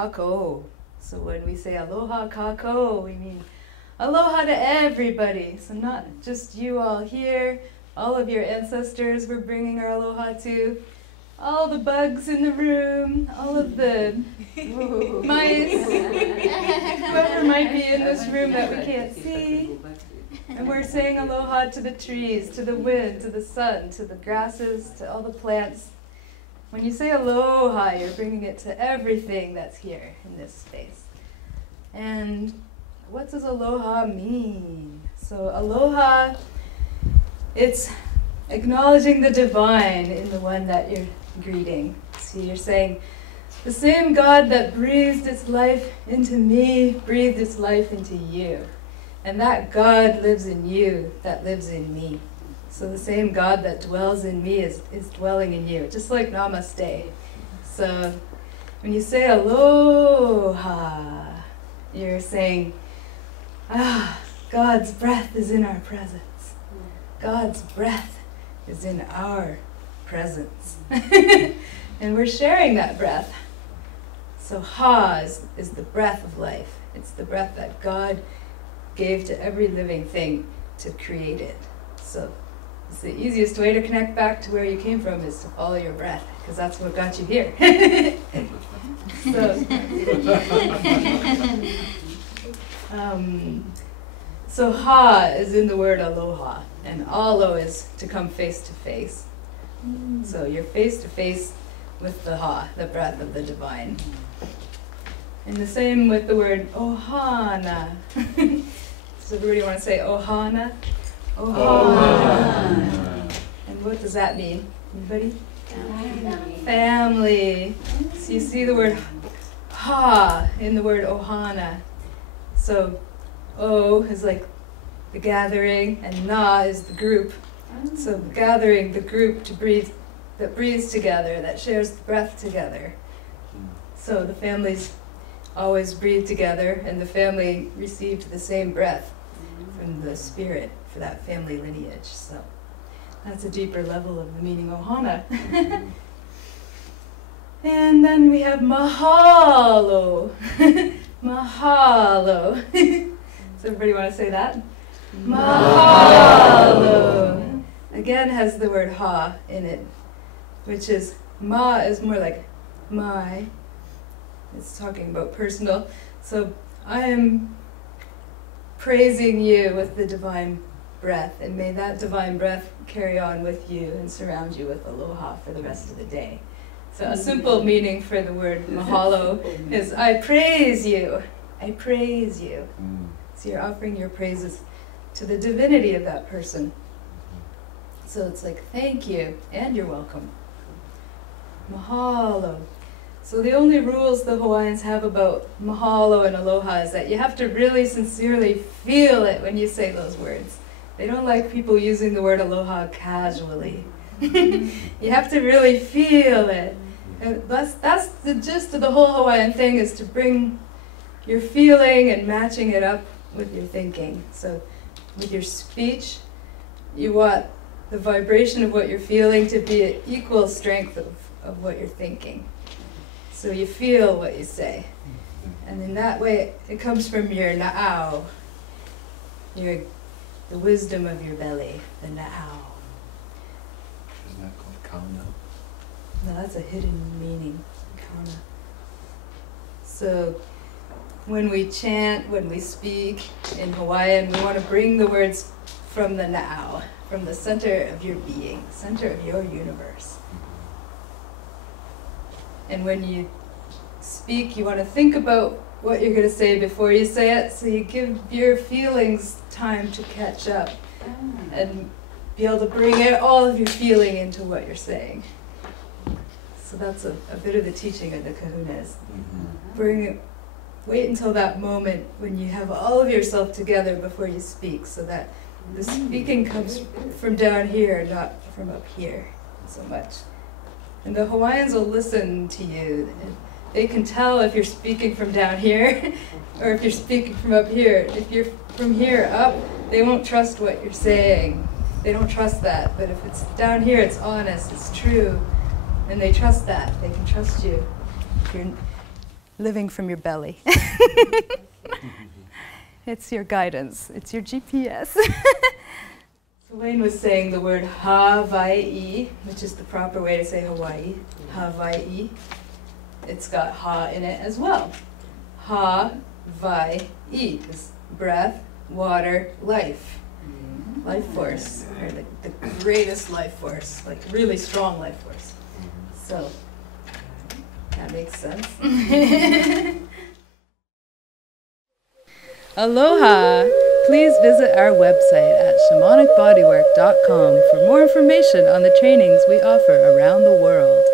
Kakou. So when we say Aloha Kakou, we mean aloha to everybody. So not just you all here, all of your ancestors we're bringing our aloha to, all the bugs in the room, all of the mice, whoever might be in this room that we can't see. And we're saying aloha to the trees, to the wind, to the sun, to the grasses, to all the plants. When you say aloha, you're bringing it to everything that's here in this space. And what does aloha mean? So aloha, it's acknowledging the divine in the one that you're greeting. So you're saying, the same God that breathed its life into me, breathed its life into you. And that God lives in you, that lives in me. So the same God that dwells in me is dwelling in you, just like namaste. So when you say aloha, you're saying, God's breath is in our presence. God's breath is in our presence. And we're sharing that breath. So ha is the breath of life. It's the breath that God gave to every living thing to create it. So it's the easiest way to connect back to where you came from is to follow your breath, because that's what got you here. So ha is in the word aloha, and alo is to come face to face. So you're face to face with the ha, the breath of the divine. And the same with the word ohana. Does everybody want to say ohana? Ohana. And what does that mean? Anybody? Family. So you see the word ha in the word ohana. So o is like the gathering, and na is the group. So the gathering, the group to breathe, that breathes together, that shares the breath together. So the families always breathe together, and the family received the same breath from the spirit for that family lineage. So that's a deeper level of the meaning ohana. And then we have mahalo. Mahalo. Does everybody want to say that? Mahalo. Again has the word ha in it, which is, ma is more like my. It's talking about personal. So I am praising you with the divine breath, and may that divine breath carry on with you and surround you with aloha for the rest of the day. So a simple meaning for the word mahalo is, I praise you. I praise you. So you're offering your praises to the divinity of that person. So it's like, thank you, and you're welcome. Mahalo. So the only rules the Hawaiians have about mahalo and aloha is that you have to really sincerely feel it when you say those words. They don't like people using the word aloha casually. You have to really feel it. And that's the gist of the whole Hawaiian thing, is to bring your feeling and matching it up with your thinking. So with your speech, you want the vibration of what you're feeling to be at equal strength of what you're thinking. So you feel what you say. And in that way, it comes from your na'au, the wisdom of your belly, the na'au. Isn't that called kauna? No, that's a hidden meaning, kauna. So when we chant, when we speak in Hawaiian, we want to bring the words from the na'au, from the center of your being, center of your universe. And when you speak, you want to think about what you're going to say before you say it, so you give your feelings time to catch up and be able to bring all of your feeling into what you're saying. So that's a bit of the teaching of the kahunas. Wait until that moment when you have all of yourself together before you speak, so that the speaking comes from down here, not from up here so much. And the Hawaiians will listen to you. They can tell if you're speaking from down here or if you're speaking from up here. If you're from here up, they won't trust what you're saying. They don't trust that. But if it's down here, it's honest, it's true. And they trust that. They can trust you. If living from your belly. It's your guidance. It's your GPS. So Wayne was saying the word Hawaii, which is the proper way to say Hawaii. Hawaii. It's got ha in it as well. Ha-vai-e is breath, water, life. Life force, or the greatest life force, like really strong life force. So, that makes sense. Aloha! Please visit our website at shamanicbodywork.com for more information on the trainings we offer around the world.